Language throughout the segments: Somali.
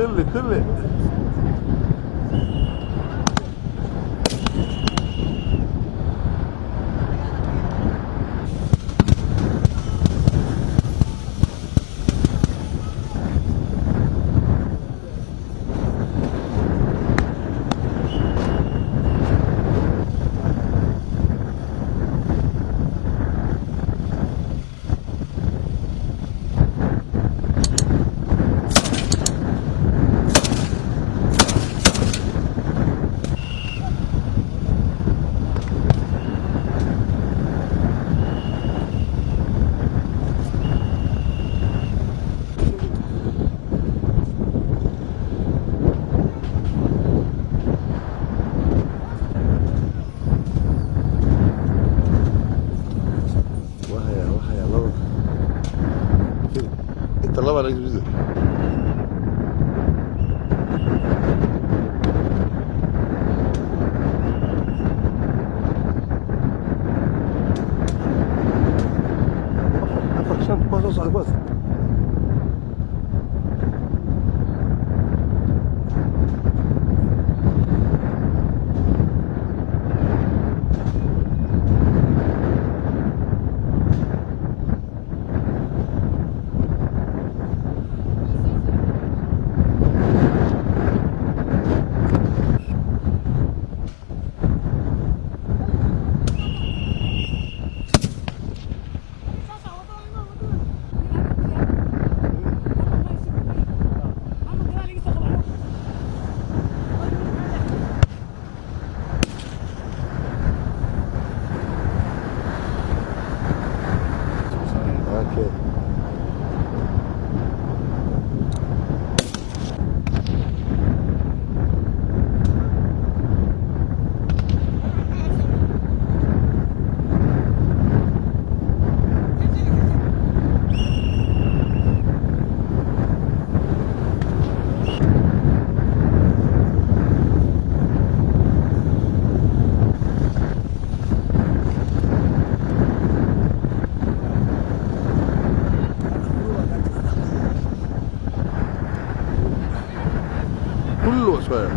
ขึ้นเลยطلعوا على الجزء عشان باصص على الباص اوكي كله شويه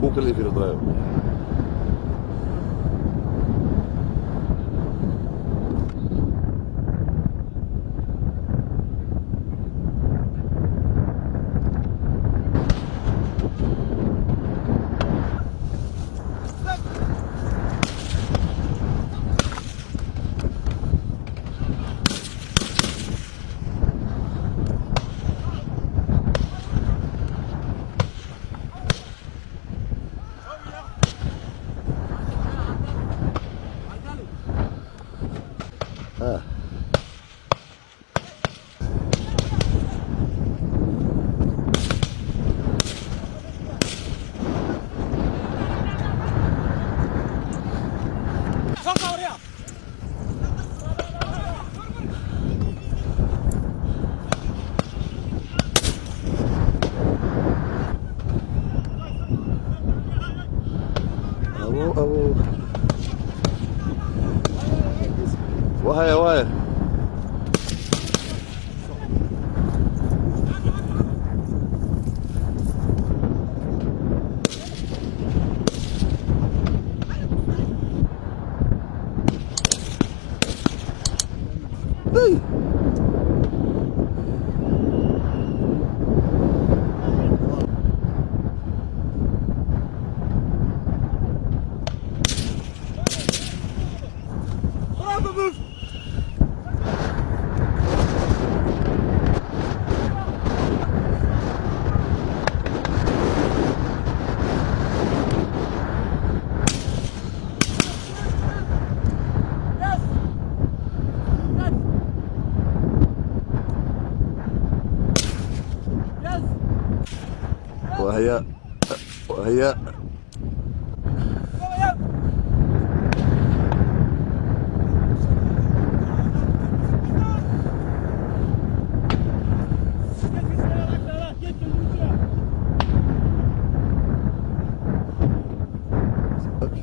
كوكا اللي في الدرايف أبو وهاي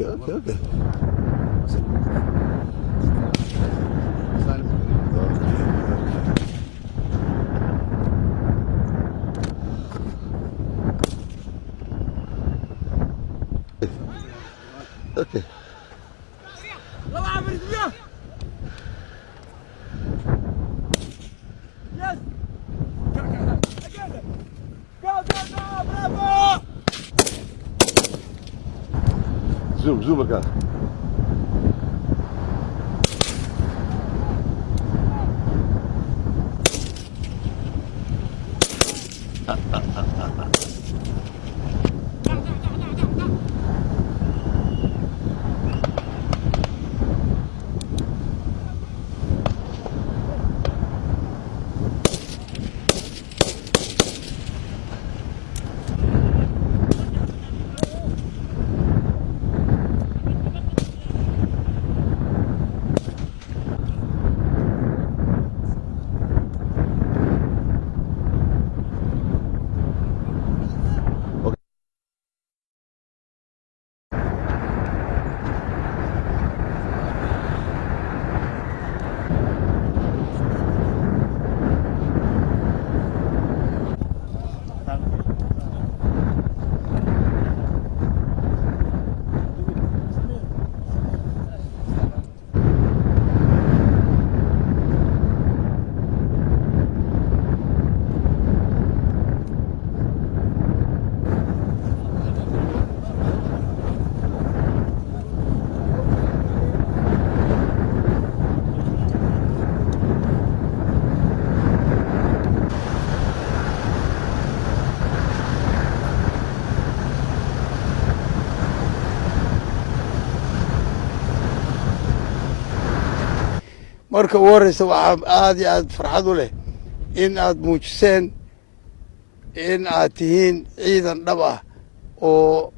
اوكي اوكي اوكي اوكي زوم زوم مكان marka ugu horeysa waxaa aad iyo aad farxad u leh in aad muujiseen in aad tihiin ciidan dhab ah oo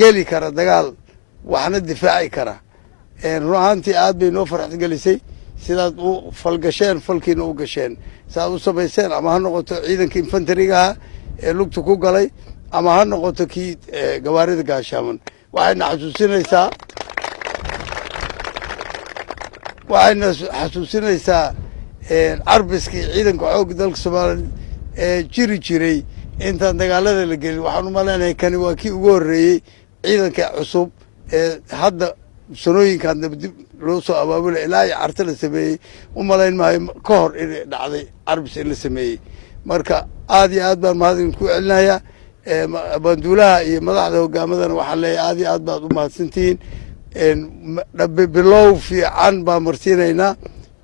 geli kara dagaal waxna difaaci kara run ahaantii aad bay noo farxad gelisay sidaad u falgasheen falkiina u gasheen sidaad u samayseen ama ha noqoto ciidanka infantarigaha ee lugta ku galay ama ha noqoto kii gawaarida gaashaaman waxayna xasuusinaysaa carbiskii ciidanka xoogga dalka soomaaliya ee jiri jiray intaan dagaalada la gelin waxaan u malaynahay kani waa kii ugu horreeyey ciidanka cusub ee hadda sanooyinkan daba dib loo soo abaabulay ilaa iyo carta la sameeyey u malayn maayo ka hor inay dhacday carbis in la sameeyey marka aad iyo aad baan mahad idinku celinayaa banduulaha iyo madaxda hogaamadana waxaan leeyahay aad iyo aad baad u mahadsantihiin bilow fiican baan marsiinaynaa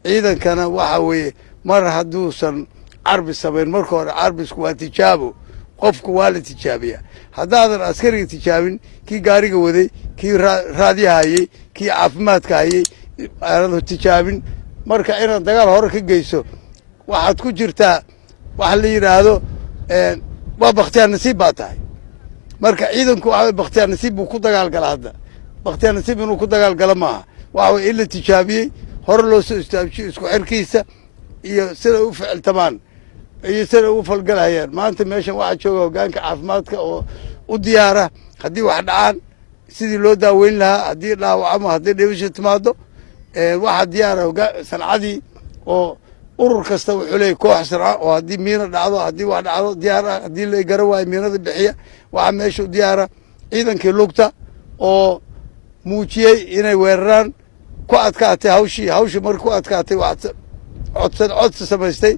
ciidankana waxa weeye mar hadduusan carbis samayn marka hore carbisku waa tijaabo qofku waa la tijaabiyaa haddaadan askariga tijaabin kii gaariga waday kii raadiya hayey kii caafimaadka hayey aanad tijaabin marka inaad dagaal hore ka geyso waxaad ku jirtaa waxa la yidhaahdo waa bakhtiyaar nasiib baa tahay marka ciidanku waa bakhtiyaar nasiib buu ku dagaalgala hadda bakhtiyaar nasiib inuu ku dagaalgala maaha waxa weye in la tijaabiyey hore loo soo istaajiyo isku xirkiisa iyo siday u ficiltamaan iyo siday ugu falgalhayaan maanta meeshan waxaa jooga hoggaanka caafimaadka oo u diyaara haddii wax dhacaan sidii loo daaweyn lahaa haddii dhaawacamo haddii dhimasho timaado waxaa diyaara sancadii oo urur kasta wuxuu leeyahy koox sanca oo haddii miina dhacdo haddii wax dhacdo diyaar ah haddii la gara waayo miinada bixiya waxaa meesha u diyaara ciidankii lugta oo muujiyey inay weeraraan ku adkaatay hawshii marka ku adkaatay codsi samaystay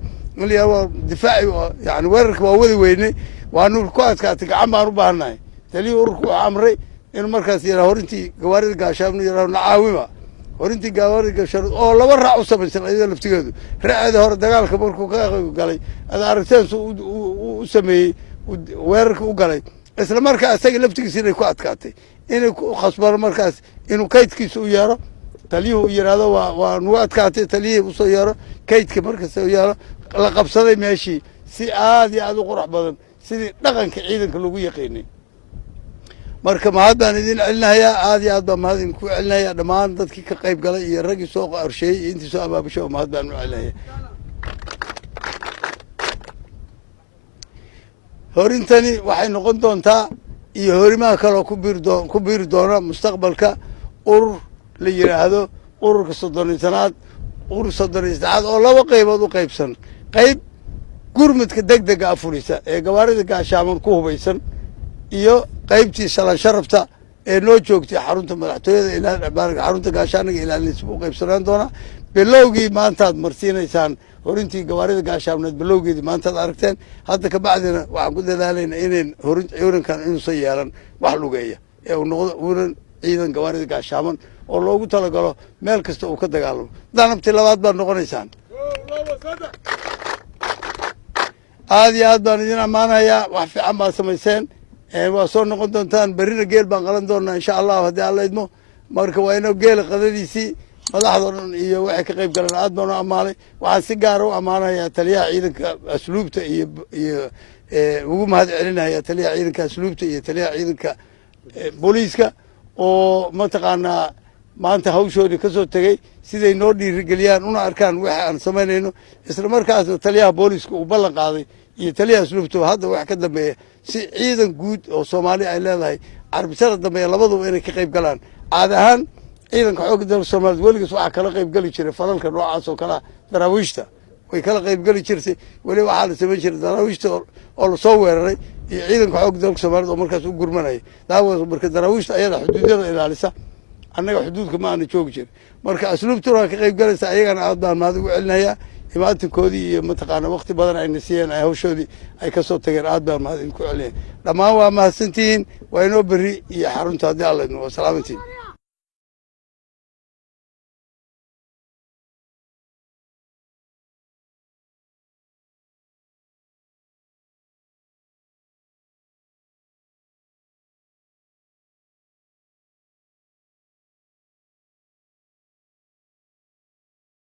difaaci yani weerarka waa wadi weynay waanu ku adkaatay gacan baan u baahannahay taliyii ururka wuxuu amray inuu markaas yidhaha horintii gawaarida gaashaamnu yidhaho nacaawima horintii gawaarida gaashaamnu oo laba raac u samaysan ayada laftigeedu raaceeda hore dagaalka markuu ka galay ada aragteensu u sameeyey weerarka u galay isla markaa isaga laftigiisa inay ku adkaatay inay ku khasbano markaas inuu kaydkiisa u yeero taliyuhu u yidhaahdo waa nugu adkaatay taliyihii usoo yeero kaydka markasta u yeero la qabsaday meeshii si aad iyo aad u qurux badan sidii dhaqanka ciidanka lagu yaqiinay marka mahad baan idin celinayaa aad iyo aad baan mahad idinku celinayaa dhammaan dadkii ka qayb galay iyo raggii soo qorsheeyey iyo intii soo abaabushay oo mahad baan u celinaya horintani waxay noqon doontaa iyo horimaha kaloo ku biiri doona mustaqbalka urur la yidhaahdo ururka 30aad urur 33aad oo laba qaybood u qaybsan qayb gurmudka degdega afurisa ee gawaarida gaashaaman ku hubaysan iyo qaybtii salan sharafta ee noo joogtay xarunta madaxtooyada xarunta gaashaaniga ilaalinaysa u qaybsanaan doona bilowgii maantaad marsiinaysaan horintii gawaarida gaashaamneed bilowgeedii maantaad aragteen hadda ka bacdina waxaan ku dadaalayna inayn ciidankan inuusan yeelan wax lugeeya ee uu noqdo uunan ciidan gawaarida gaashaaman oo loogu talagalo meel kasta uu ka dagaalamo danabti labaad baad noqonaysaan aad iyo aad baan idin ammaanayaa wax fiican baad samayseen waa soo noqon doontaan berrina geel baan qalan doonaa insha allahu haddii alla idmo marka waa inoo geela qadadiisii madaxdao dhan iyo waxay ka qayb galeen aad baan u ammaanay waxaan si gaara u ammaanayaa taliyaha ciidanka asluubta iyo ugu mahad celinaya taliyaha ciidanka asluubta iyo taliyaha ciidanka booliiska oo mataqaanaa maanta hawshoodii ka soo tegey siday noo dhiirigeliyaan una arkaan waxa aan samaynayno isla markaasna taliyaha booliiska uu ballan qaaday iyo taliyaha asluubta hadda wax ka dambeeya si ciidan guud oo soomaali ay leedahay carbisada dambeeya labaduba inay ka qayb galaan caad ahaan ciidanka xoogga dalka soomaaliyeed weligiis waxaa kala qayb geli jiray falalka noocaas oo kalea daraawiishta way kala qayb geli jirtay weli waxaa la samayn jiray daraawiishta oo lasoo weeraray iyo ciidanka xoogga dalka soomaaliyed oo markaas u gurmanaya daawas marka daraawiishta ayada xuduudyada ilaalisa annaga xuduudka ma aana joogi jirin marka asluubtuna waa ka qayb galaysa ayagana aad baan mahad ugu celinayaa imaatinkoodii iyo mataqaana wakti badan ayna siiyeen ay hawshoodii ay kasoo tageen aad baan mahad idinku celinaya dhammaan waa mahadsantihiin waa inoo berri iyo xarunta haddii alla idmo waa salaamantiin